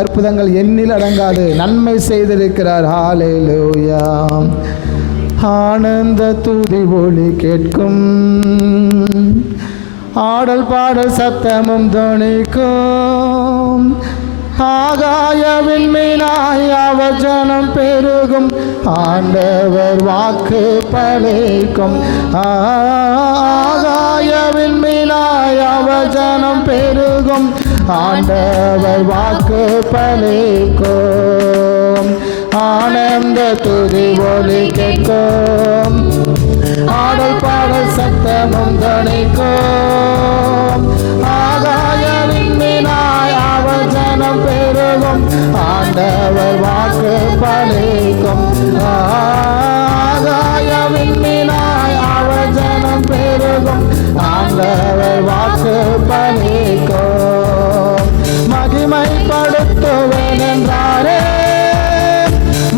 அற்புதங்கள் எண்ணில் அடங்காது நன்மை செய்திருக்கிறார். ஹல்லேலூயா. ஆனந்த துதி ஒலி கேட்கும், ஆடல் பாடல் சத்தமும் தொனிக்கும், ஆகாய விண்மீனாய் அவர் ஜனம் பெருகும், ஆண்டவர் வாக்கு பலிக்கும். ஆகாய விண்மீனாய் அவர் ஜனம் பெருகும், ஆண்டவர் வாக்கு பலிக்கும். ஆனந்த துதி ஒலி கேட்கும், ஆடல் பாடல் சத்தமும் தொனிக்கும், ஆகாய விண்மீனாய் அவர் ஜனம் பெருகும், ஆண்டவர் வாக்கு பலிக்கும். ஆகாய விண்மீனாய் அவர் ஜனம் பெருகும், ஆண்டவர் வாக்கு பலிக்கும். மகிமைப்படுத்துவேன் என்றாரே,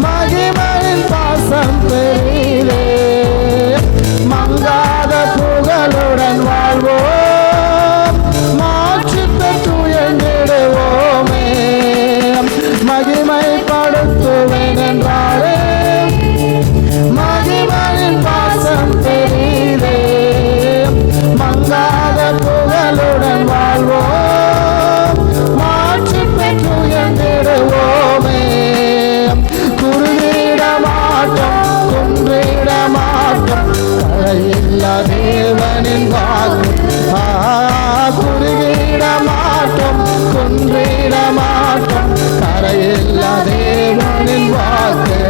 மகிமையின் பாசம் பெரிலே, மங்காத புகழுடன் வாழ்வோம், மாற்றி பெற்று உயர்ந்திடுவோமே. மகிமைப்படுத்துவேன் என்றாரே, மகிமையின் பாசம் பெரிலே, மங்காத புகழுடன் வாழ்வோம், மாற்றி பெற்று உயர்ந்திடுவோமே. குறுகிட மாட்டோம், குன்றிட மாட்டோம், கரையில்லா தேவனின் வாக்கு. குறுகிட மாட்டோம், குன்றிட மாட்டோம், கரையில்லா தேவனின் வாக்கு.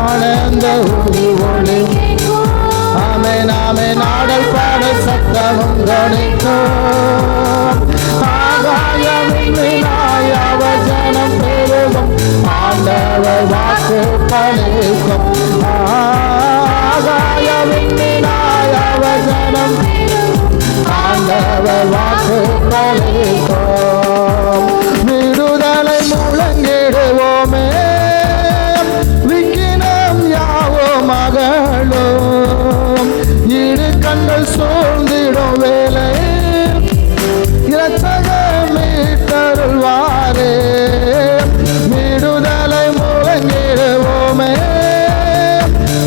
ஆனந்த ஒளி ஆமென் ஆமென், ஆடல் பாடல் சத்தமும் தொனிக்கும், ஆகாய விண்மீனாய் அவர் ஜனம் பெருகும், ஆண்டவர் வாக்கு பலிக்கும். ஆகாய விண்மீனாய் அவர் ஜனம், ஆண்டவர் வாக்கு பலிக்கும். விடுதலை முழங்கிடுவோமே, விக்கினம் யாவோ மகளும், இரு கண்கள் சூழ்ந்திடும் வேலை, இரட்சகர் மீட்டருள்வாரே. விடுதலை முழங்கிடுவோமே,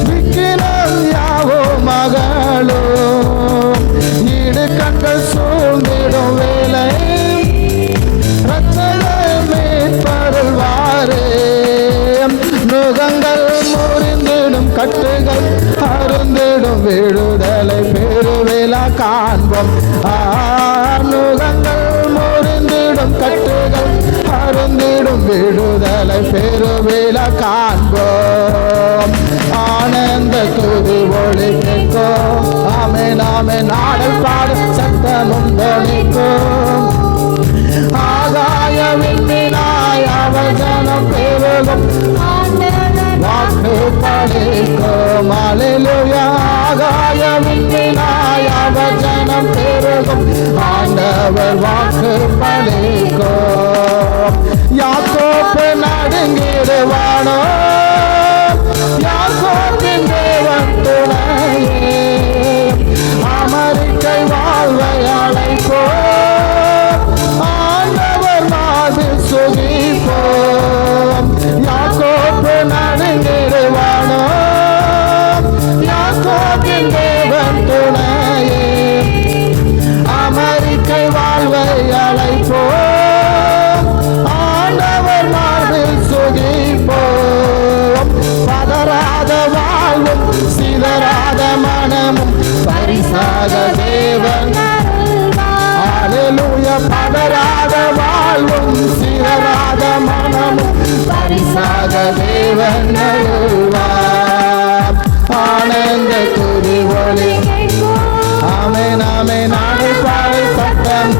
விக்கினம் யாவோ மகளும், இரு கண்கள் சூழ்ந்திடும் வேலை, இரட்சகர் மீட்டருள்வாரே. நுகங்கள் முறிந்திடும், கட்டுகள் அருந்திடும், விடுதலை பெருவிழா காண்போம். நுகங்கள் முறிந்திடும், கட்டுகள் அருந்திடும், விடுதலை பெருவிழா காண்போம். ஆனந்த துதி ஒலி கேட்கும், ஆமென் ஆமென், ஆடல் பாடல் சத்தமும் தொனிக்கும், ஆகாய விண்மீனாய் அவர் ஜனம் பெருகும், வாக்கு பலிக்கும். அல்லேலூயா. ஆகாய விண்மீனாய் அவர் ஜனம் பெருகும், ஆண்டவர் வாக்கு பலிக்கும். யாக்கோப்பு நடுங்கிடுவானோ, யாக்கோப்பின் தேவன் துணையே, அமெரிக்கை வாழ்வை அழைப்போ, ஆண்டவர் மார்பில் சுகிப்போம். யாக்கோப்பு நடுங்கிடுவானோ, யாக்கோப்பின் தேவன் துணையே, அமெரிக்கை வாழ்வை அழைப்போம், ஆண்டவர் மார்பில் சுகிப்போம். பதறாத வாழ்வும் சிதறாத மனமும் பரிசாக தேவன். அல்லேலூயா. பதறாத வாழ்வும் சிதறாத மனமும் பரிசாக தேவன் அருள்வார். ஆனந்த துதி ஒலி ஆமென் ஆமென், ஆடல் பாடல் சத்தம்.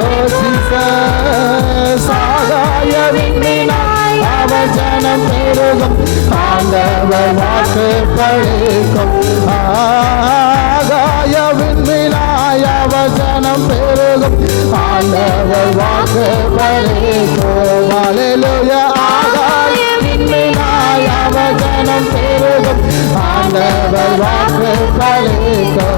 ஓ ஜீசஸ். ஆகாய விண்மீனாய் அவர் ஜனம் பெருகும், ஆண்டவர் வாக்கு பலிக்கும். ஆகாய விண்மீனாய் அவர் ஜனம் பெருகும், ஆண்டவர் வாக்கு பலிக்கும். அல்லேலூயா. ஆகாய விண்மீனாய் அவர் ஜனம் பெருகும், ஆண்டவர் வாக்கு பலிக்கும்.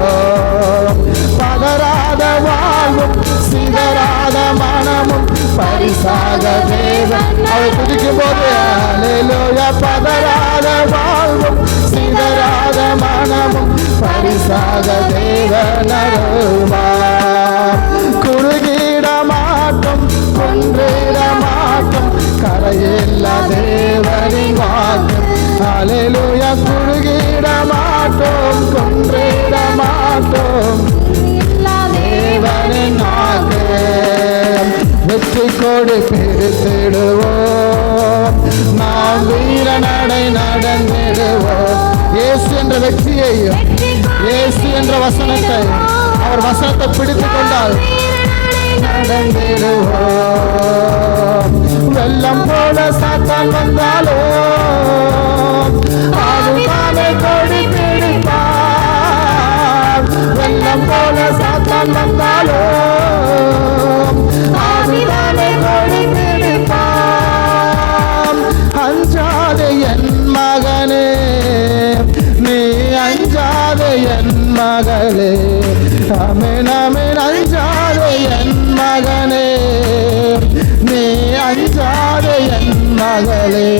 பதறாத வாழ்வும் சிதறாத மனமும் பரிசாக தேவன். அவரை துதிக்கும் போது அல்லேலூயா. பதறாத வாழ்வும் சிதறாத மனமும் பரிசாக தேவன் அருள்வார். குறுகிட மாட்டோம், குன்றிட மாட்டோம், கரையில்லா தேவனின் வாக்கு. அல்லேலூயா. குறுகிட மாட்டோம், குன்றிட மாட்டோம், தேவனின் வாக்கு. வெற்றி கொடி பிரித்திடுவோம், நாம் வீர நடை நடந்திடுவோம். இயேசு என்ற வெற்றியையும் இயேசு என்ற வசனத்தை, அவர் வசனத்தை பிடித்துக் கொண்டால் நடந்திடுவோம். வெள்ளம் போல சாத்தான் வந்தாலும் அதுதானே கொடி பிடிப்பார். வெள்ளம் போல சாத்தான் வந்தாலும் அதுதானே கொடி பிடிப்பார். அஞ்சாதே என் மகனே, நீ அஞ்சாதே என் மகளே. ஆமென் ஆமென். அஞ்சாதே என் மகனே, நீ அஞ்சாதே என் மகளே.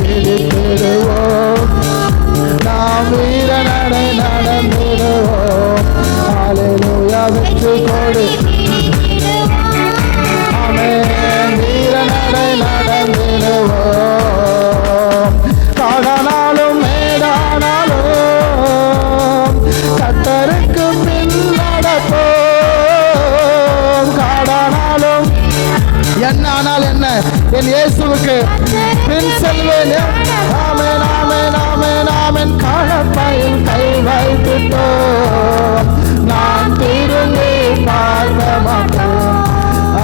பிடித்திடுவோம், நாம் வீர நடை நடந்திடுவோம். அல்லேலூயா. வெற்றி கொடி. ஆமென். வீர நடை நடந்திடுவோம். காடானாலும் மேடானாலும் கர்த்தருக்கு பின் நடப்போம். காடானாலும் என்ன ஆனால் என்ன, என் இயேசுவுக்கு பின் செல்வேன். ஆமென் ஆமென் ஆமென் ஆமென். காலப்பையில் கை வைத்துட்டோம், நான் திரும்பி பார்க்க மாட்டோம்.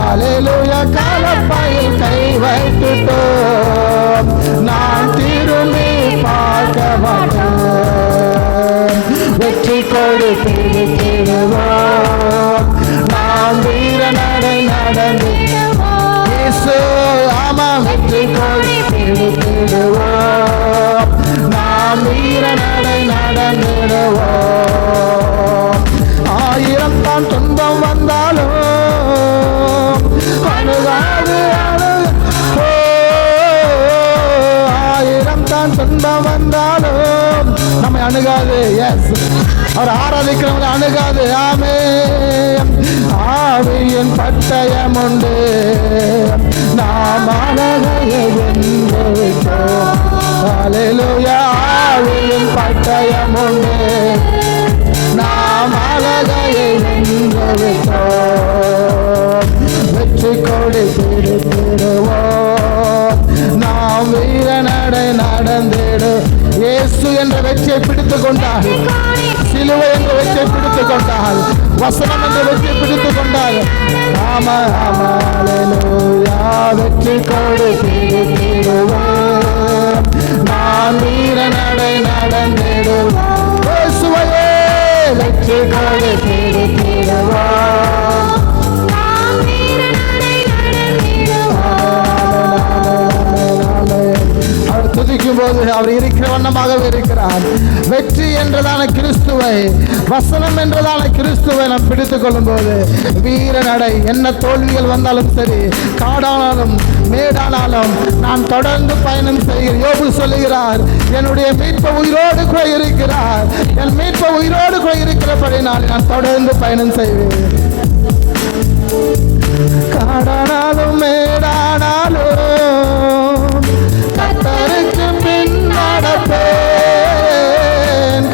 அல்லேலூயா. காலப்பையில் கை வைத்துட்டோம், நான் திரும்பி பார்க்க மாட்டோம். வெற்றி கொடி பிடித்திடுவோம், நாம் வீர நடை நடந்திடுவோம். இயேசு ஆமாம். வெற்றி கொடி பிடித்திடுவோம், நாம் வீர நடை நடந்திடுவோம். ஆயிரம் தான் துன்பம் வந்தாலும் அணுகாது ஆயிரம் தான் துன்பம் வந்தாலும் நம்மை அணுகாது. எஸ், அவர் ஆராதிக்கிறவங்களை அணுகாது. ஆமென். ஆவியின் பட்டயம் உண்டு, நாம் அழகையை வென்று விட்டோம். அல்லேலூயா. ஆவியின் பட்டயம் உண்டு, நாம் அழகையை வென்று விட்டோம். வெற்றி கொடி பிடித்திடுவோம், நாம் வீர நடை நடந்திடு. இயேசு என்ற வெற்றியை பிடித்துக் கொண்டார், சிலுவை என்ற வெற்றியை பிடித்துக் கொண்டார், வசனம் என்ற வெற்றியை பிடித்துக் கொண்டார். ஆமா ஆமா. அல்லேலூயா. வெற்றி கொடி பிடித்திடுவோம், நான் வீர நடை நடந்திடுவோம். இயேசுவையே. வெற்றி கொடி பிடித்திடுவோம். அவர் துதிக்கும் போது அவர் இருக்கிற வண்ணமாகவே இருக்கிறார். வெற்றி என்றதான கிறிஸ்துவை, வசனம் என்றதான கிறிஸ்துவை நாம் பிடித்துக் கொள்ளும் போது வீர நடை. என்ன தோல்விகள் வந்தாலும் சரி, காடானாலும் மேடானாலும் நான் தொடர்ந்து பயணம் செய்கிறேன். யோபு சொல்லுகிறார், என்னுடைய மீட்பு உயிரோடு கூட இருக்கிறார், என் மீட்பு உயிரோடு கூட இருக்கிறபடினால் நான் தொடர்ந்து பயணம் செய்வேன். காடானாலும் மேடானாலும் கர்த்தருக்கு பின் நடப்பேன்.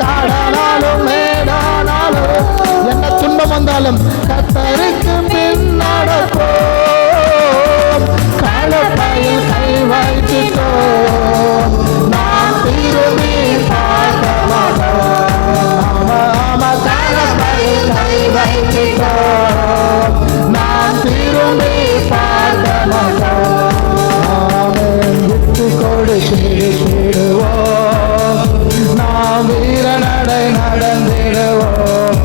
காடானாலும் மேடானாலும் என்ன துன்பம் வந்தாலும் கர்த்தருக்கு பின் நடப்போம். காலப்பையில் கை வைத்துட்டோம், நான் திரும்பி பார்க்க மாட்டோம். காலப்பையில் கை வைத்துட்டோம், நான் திரும்பி பார்க்க மாட்டோம். விட்டு கொடு பிடித்திடுவோம், நாம் வீர நடை நடந்திடுவோம்.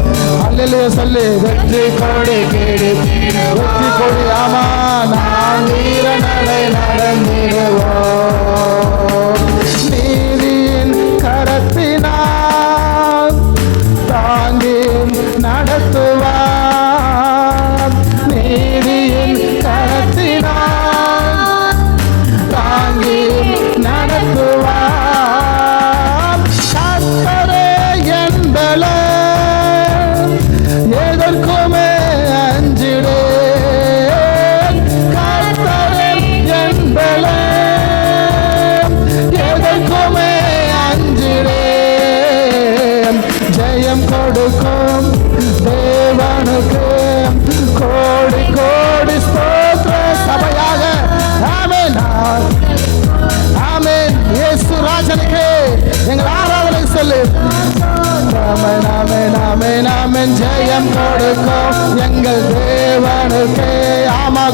அல்லேலூயா சொல்லு. வெற்றி கொடி பிடித்திடுவோம், வெற்றி கொடி. ஆமா. நாம் வீர நடை நடந்திடுவோம். நீதியின் கரத்தினால் தாங்கி நடத்துவார், நீதியின்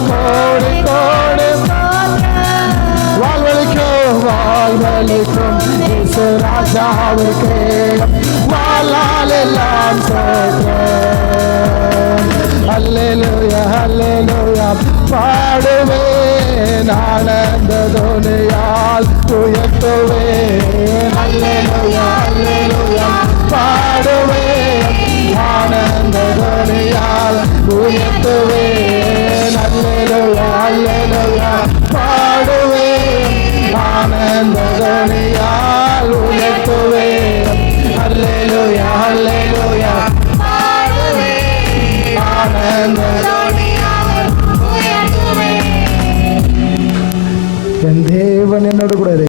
கோடி கோடி வாழ்வழிக்கும் இயேசு ராஜாவிற்கே வாழால் எல்லாம் சோத்திரம். அல்லேலூயா அல்லேலூயா பாடுவேன் ஆனந்த துணியால் உயர்த்துவேன். அல்லேலூயா அல்லேலூயா பாடுவேன் ஆனந்த துணியால் உயர்த்துவேன். அல்லேலூயா அல்லேலூயா பாடுவேன் ஆனந்த துணியால் உயர்த்துவேன். அல்லேலூயா அல்லேலூயா பாடுவேன் ஆனந்த துணியால் உயர்த்துவேன். என் தேவன் என்னோடு கூட